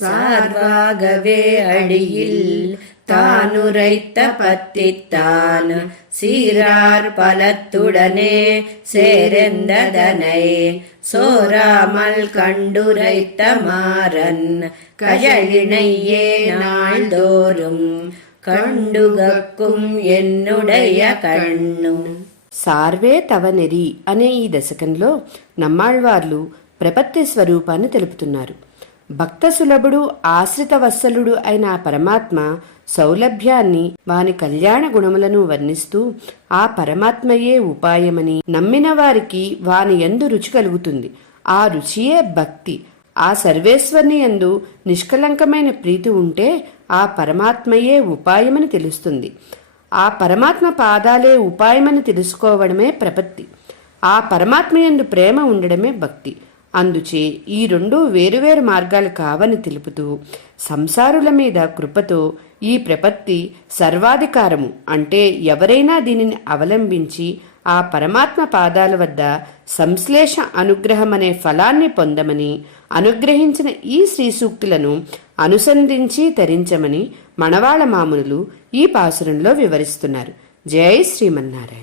சார்வாகவே அடியில் தானுரைத்த பத்தித்தான் சீரார் பலத்துடனே சேரெந்ததனை சோராமல் கண்டுரைத்த மாறன் கயலினையே நாள்தோறும் కండుగక్కుం ఎన్నుడయ కన్ను. సార్వే తవనెరి అనే ఈ దశకంలో నమ్మాళ్వార్లు ప్రపత్తి స్వరూపాన్ని తెలుపుతున్నారు. భక్త సులభుడు ఆశ్రిత వత్సలుడు అయిన ఆ పరమాత్మ సౌలభ్యాన్ని వాని కళ్యాణ గుణములను వర్ణిస్తూ ఆ పరమాత్మయే ఉపాయమని నమ్మిన వారికి వాని యందు రుచి కలుగుతుంది. ఆ రుచియే భక్తి. ఆ సర్వేశ్వరుని యందు నిష్కలంకమైన ప్రీతి ఉంటే ఆ పరమాత్మయే ఉపాయమని తెలుస్తుంది. ఆ పరమాత్మ పాదాలే ఉపాయమని తెలుసుకోవడమే ప్రపత్తి. ఆ పరమాత్మ యందు ప్రేమ ఉండడమే భక్తి. అందుచే ఈ రెండు వేరువేరు మార్గాలు కావని తెలుపుతూ సంసారుల మీద కృపతో ఈ ప్రపత్తి సర్వాధికారము, అంటే ఎవరైనా దీనిని అవలంబించి ఆ పరమాత్మ పాదాల వద్ద సంశ్లేష అనుగ్రహమనే ఫలాన్ని పొందమని అనుగ్రహించిన ఈ శ్రీ సూక్తులను అనుసంధించి తరించమని మణవాళ మామునులు ఈ పాసురంలో వివరిస్తున్నారు. జై శ్రీమన్నారాయణ.